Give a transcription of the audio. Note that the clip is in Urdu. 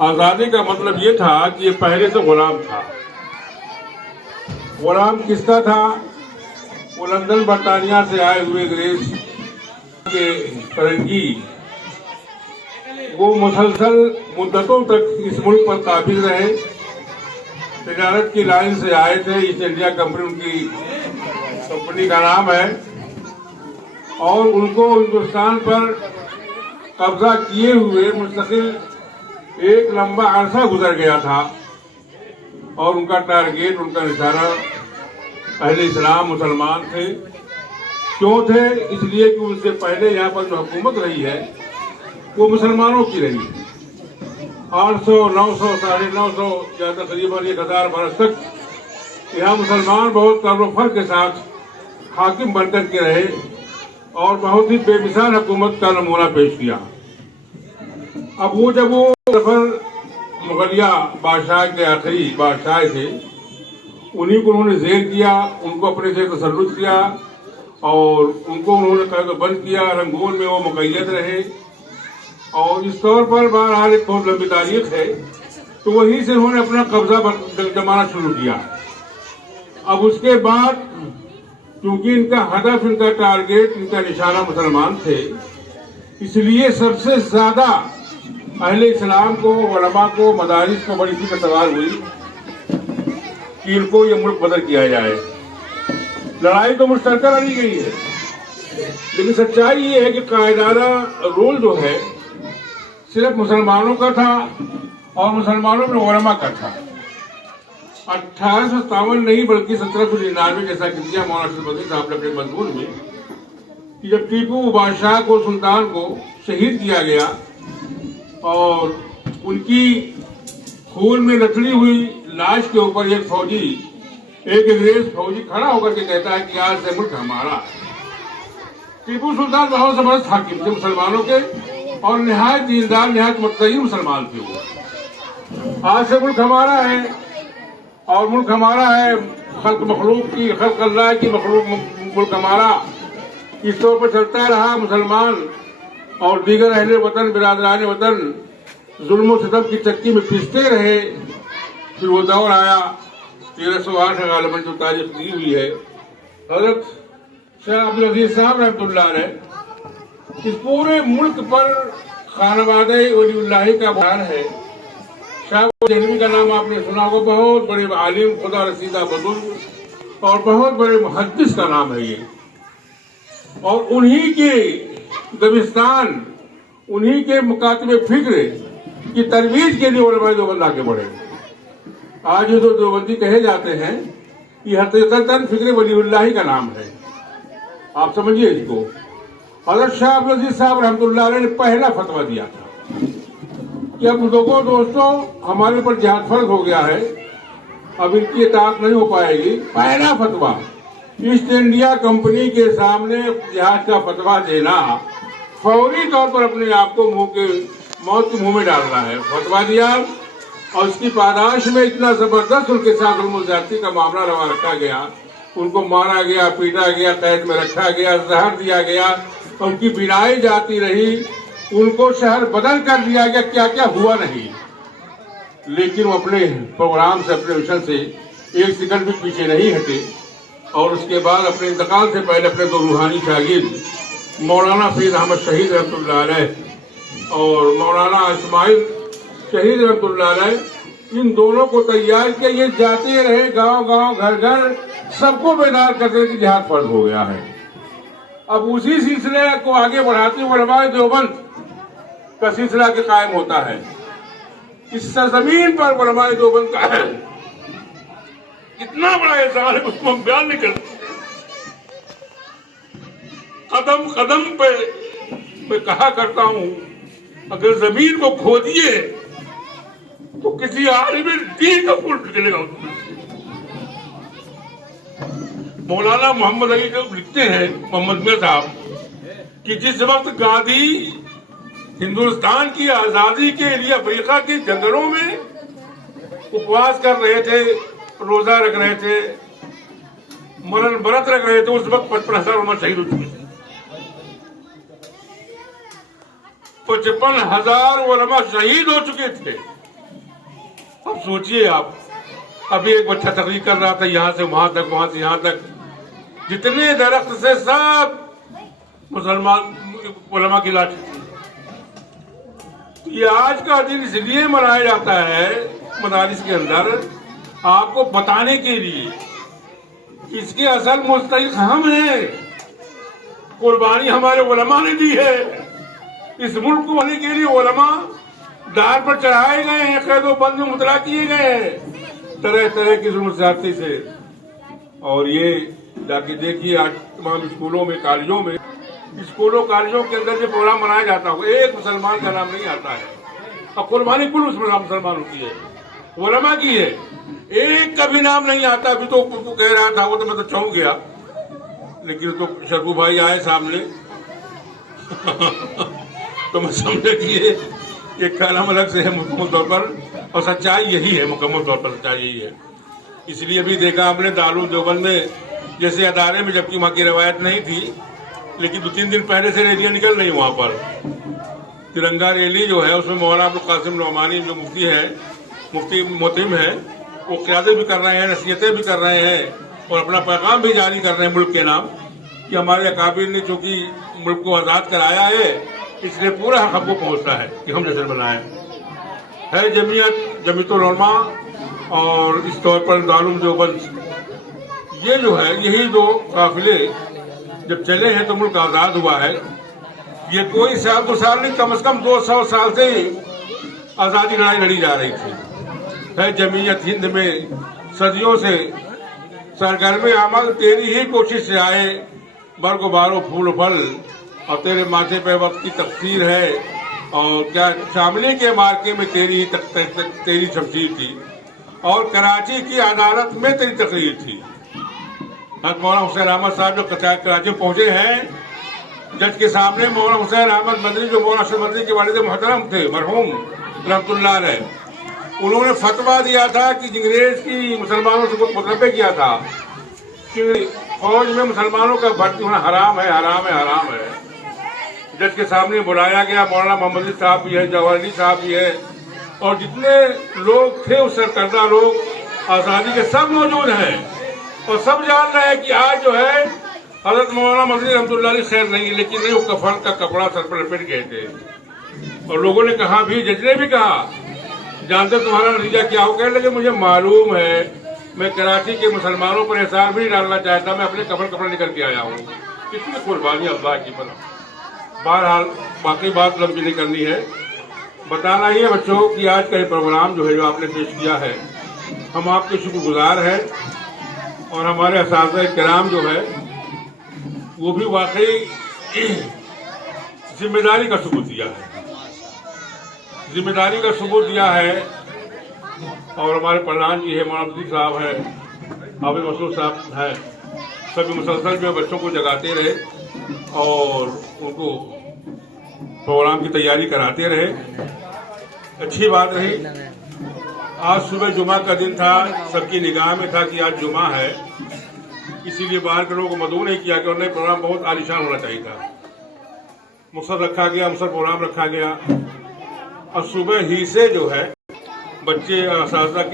آزادی کا مطلب یہ تھا کہ یہ پہلے سے غلام تھا. غلام کس کا تھا؟ وہ لندن برطانیہ سے آئے ہوئے انگریز کے فرنگی وہ مسلسل مدتوں تک اس ملک پر قابض رہے. تجارت کی لائن سے آئے تھے. ایسٹ انڈیا کمپنی ان کی کمپنی کا نام ہے. اور ان کو ہندوستان پر قبضہ کیے ہوئے مستقل ایک لمبا عرصہ گزر گیا تھا. اور ان کا ٹارگیٹ، ان کا نشانہ اہل اسلام مسلمان تھے. کیوں تھے؟ اس لیے کہ ان سے پہلے یہاں پر جو حکومت رہی ہے وہ مسلمانوں کی رہی ہے. 800 900 950 یا تقریباً 1000 برس تک یہاں مسلمان بہت کر و فر کے ساتھ حاکم بن کر کے رہے اور بہت ہی بے مثال حکومت کا نمونہ پیش کیا. اب وہ جب وہ ظفر مغلیہ بادشاہ کے آخری بادشاہ تھے، انہیں کو انہوں نے زیر کیا، ان کو اپنے سے تسلط کیا اور ان کو انہوں نے قید بند کیا. رنگون میں وہ مقید رہے اور اس طور پر بہرحال ایک بہت لمبی تاریخ ہے. تو وہیں سے انہوں نے اپنا قبضہ جمانا شروع کیا. اب اس کے بعد کیونکہ ان کا ہدف، ان کا ٹارگیٹ، ان کا نشانہ مسلمان تھے، اس لیے سب سے زیادہ اہل اسلام کو، علماء کو، مدارس کو بڑی فکر سوار ہوئی کہ ان کو یہ ملک بدر کیا جائے. لڑائی تو مشترکہ لڑی گئی ہے، لیکن سچائی یہ ہے کہ قائدانہ رول جو ہے صرف مسلمانوں کا تھا اور مسلمانوں میں علماء کا تھا. 1857 نہیں بلکہ 1799 جیسا کہ دیا مولانا اشرف بدری صاحب نے اپنے مضمون میں کہ جب ٹیپو بادشاہ کو، سلطان کو شہید کیا گیا اور ان کی خون میں لتڑی ہوئی لاش کے اوپر ایک انگریز فوجی کھڑا ہو کر کے کہتا ہے کہ آج سے ملک ہمارا. ٹیپو سلطان بہت زبردست حاکم تھے مسلمانوں کے اور نہایت دیندار، نہایت متقی مسلمان تھے. وہ آج سے ملک ہمارا ہے اور ملک ہمارا ہے، خلق مخلوق کی، خلق اللہ کی مخلوق ملک ہمارا. اس طور پر چلتا رہا. مسلمان اور دیگر اہل وطن، برادران وطن ظلم و ستم کی چکی میں پھستے رہے. پھر وہ دور آیا 1308 غالباً جو تاریخ دی ہوئی ہے. حضرت شاہ عبدالعزیز صاحب رحمۃ اللہ علیہ اس پورے ملک پر خانوادہ ولی اللہ کا بیان ہے. شاہ دہلوی کا نام آپ نے سنا ہوگا، بہت بڑے عالم، خدا رسیدہ بزرگ اور بہت بڑے محدث کا نام ہے یہ. اور انہی کے دبستان، انہی کے مکاتب فکر کی ترویج کے لیے علماء دیوبند آگے بڑھے. آج جو دیوبندی کہے جاتے ہیں یہ حقیقتاً فکر ولی اللہ کا نام ہے. آپ سمجھیے اس کو. حضرت شاہ عبدالعزیز صاحب رحمۃ اللہ علیہ نے پہلا فتویٰ دیا تھا کہ اب دوستوں ہمارے اوپر جہاد فرض ہو گیا ہے، اب ان کی اطاعت نہیں ہو پائے گی. پہلا فتویٰ ایسٹ انڈیا کمپنی کے سامنے جہاد کا فتویٰ دینا، فوری طور پر اپنے آپ کو موت کے منہ میں ڈالنا ہے. فتویٰ دیا اور اس کی پاداش میں اتنا زبردست ان کے ساتھ ظلم و زیادتی کا معاملہ روا رکھا گیا. ان کو مارا گیا، پیٹا گیا، قید میں رکھا گیا، زہر دیا گیا، ان کی بینائی جاتی رہی، ان کو شہر بدل کر دیا گیا. کیا کیا ہوا نہیں، لیکن وہ اپنے پروگرام سے، اپنے مشن سے ایک سیکنڈ بھی پیچھے نہیں ہٹے. اور اس کے بعد اپنے انتقال سے پہلے اپنے دو روحانی شاگرد مولانا سید احمد شہید رحمۃ اللہ علیہ اور مولانا اسماعیل شہید رحمۃ اللہ علیہ، ان دونوں کو تیار کیا. یہ جاتے رہے گاؤں گاؤں، گھر گھر، سب کو بیدار کرتے کہ جہاد فرض ہو گیا ہے. اب اسی سلسلے کو آگے بڑھاتے ہوئے علماء دیوبند کا سلسلہ کے قائم ہوتا ہے. اس سرزمین پر علماء دیوبند کا اتنا بڑا احسان ہے اس کو ہم بیان نہیں کرتے. قدم قدم پہ میں کہا کرتا ہوں اگر زمین کو کھودیے تو کسی عالم دین کا پھول نکلے گا. مولانا محمد علی جو لکھتے ہیں، محمد میاں صاحب، کہ جس وقت گاندھی ہندوستان کی آزادی کے لیے افریقہ کے جنگلوں میں اپواس کر رہے تھے، روزہ رکھ رہے تھے، مرن برت رکھ رہے تھے، اس وقت 55,000 علماء شہید ہو چکے تھے. 55,000 علماء شہید ہو چکے تھے. اب سوچئے آپ، ابھی ایک بچہ تقریر کر رہا تھا یہاں سے وہاں تک، وہاں سے یہاں تک، جتنے درخت سے سب مسلمان علماء کی لاٹھی تھی۔ یہ آج کا دن اس لیے منایا جاتا ہے مدارس کے اندر، آپ کو بتانے کے لیے اس کے اصل مستحق ہم ہیں، قربانی ہمارے علماء نے دی ہے، اس ملک کو بنانے کے لیے علماء ڈار پر چڑھائے گئے ہیں، قید و بند میں مبتلا کیے گئے ہیں طرح طرح کی ظلم زیادتی سے۔ اور یہ جا کے دیکھیے آج تمام اسکولوں میں، کالجوں میں، اسکولوں کالجوں کے اندر جو پروگرام منایا جاتا ہو ایک مسلمان کا نام نہیں آتا ہے، اور قربانی کل مسلمانوں کی ہے، علماء کی ہے، ایک کا بھی نام نہیں آتا۔ ابھی تو کہہ رہا تھا وہ تو میں تو چونک گیا، لیکن تو شرفو بھائی آئے سامنے تو میں سمجھے کہ یہ کلام الگ سے ہے مکمل طور پر، اور سچائی یہی ہے، مکمل طور پر سچائی یہی ہے۔ اس لیے ابھی دیکھا ہم نے دارالعلوم دیوبند میں جیسے ادارے میں، جبکہ وہاں کی روایت نہیں تھی، لیکن 2-3 دن پہلے سے ریلیاں نکل رہی وہاں پر، ترنگا ریلی جو ہے اس میں مولانا ابوالقاسم نعمانی جو مفتی ہے، مفتی محتم ہے، وہ قیادت بھی کر رہے ہیں، نصیحتیں بھی کر رہے ہیں، اور اپنا پیغام بھی جاری کر رہے ہیں ملک کے نام کہ ہمارے اکابر نے چونکہ ملک کو آزاد کرایا ہے، اس لیے پورا حق ہم کو پہنچتا ہے کہ ہم جشن منائیں۔ ہے جمعیت العلماء اور اس طور پر دارالعلوم دیوبند، یہ جو ہے یہی دو قافلے جب چلے ہیں تو ملک آزاد ہوا ہے۔ یہ کوئی سال 2 سال نہیں، کم از کم 200 سال سے آزادی لڑائی لڑی جا رہی تھی۔ ہے جمعیت ہند میں صدیوں سے سرگرم عمل تیری ہی کوشش سے آئے، برگ و بارو پھول و پھل، اور تیرے ماتھے پہ وقت کی تقصیر ہے، اور کیا شاملی کے مارکے میں تیری شمشیر تھی، اور کراچی کی عدالت میں تیری تقریر تھی۔ مولانا حسین احمد صاحب جو کراچی پہنچے ہیں، جج کے سامنے مولانا حسین احمد مدنی جو مولانا اشرف مدنی کے والد محترم تھے مرحوم رحمۃ اللہ علیہ، انہوں نے فتویٰ دیا تھا کہ انگریز کی مسلمانوں سے مطلبے کیا تھا کہ فوج میں مسلمانوں کا بھرتی ہونا حرام ہے، حرام ہے، حرام ہے۔ جج کے سامنے بلایا گیا، مولانا محمد علی صاحب بھی ہے، جواہر علی صاحب بھی ہے، اور جتنے لوگ تھے اس سرکردہ لوگ آزادی کے سب موجود ہیں، اور سب جان رہے ہیں کہ آج جو ہے حضرت مولانا مدنی رحمۃ اللہ علیہ خیر نہیں، لیکن نہیں، وہ کفن کا کپڑا سر پر لپیٹ گئے تھے۔ اور لوگوں نے کہا بھی، جج نے بھی کہا، جانتے تمہارا نتیجہ کیا ہو؟ کہنے لگے مجھے معلوم ہے، میں کراچی کے مسلمانوں پر احسان بھی نہیں ڈالنا چاہتا، میں اپنے کفن کپڑا نکل کے آیا ہوں۔ کتنی قربانی اللہ کی بنا۔ بہرحال باقی بات لمبی نہیں کرنی ہے، بتانا ہی ہے بچوں کہ آج کا یہ پروگرام جو ہے جو آپ نے پیش کیا ہے، ہم آپ کے شکر گزار ہیں، اور ہمارے اساتذہ کرام جو ہے وہ بھی واقعی ذمہ داری کا ثبوت دیا ہے، ذمہ داری کا ثبوت دیا ہے۔ اور ہمارے پردھان جی ہے، مولانا عبدالعزیز صاحب ہیں، حافظ مسعود صاحب ہیں، سبھی مسلسل جو بچوں کو جگاتے رہے اور ان کو پروگرام کی تیاری کراتے رہے۔ اچھی بات رہی، آج صبح جمعہ کا دن تھا، سب کی نگاہ میں تھا کہ آج جمعہ ہے، اسی لیے باہر کے لوگوں کو مدعو نہیں کیا کہ انہیں پروگرام بہت عالیشان ہونا چاہیے تھا، مصر رکھا گیا، مصر پروگرام رکھا گیا، اور صبح ہی سے جو ہے بچے اساتذہ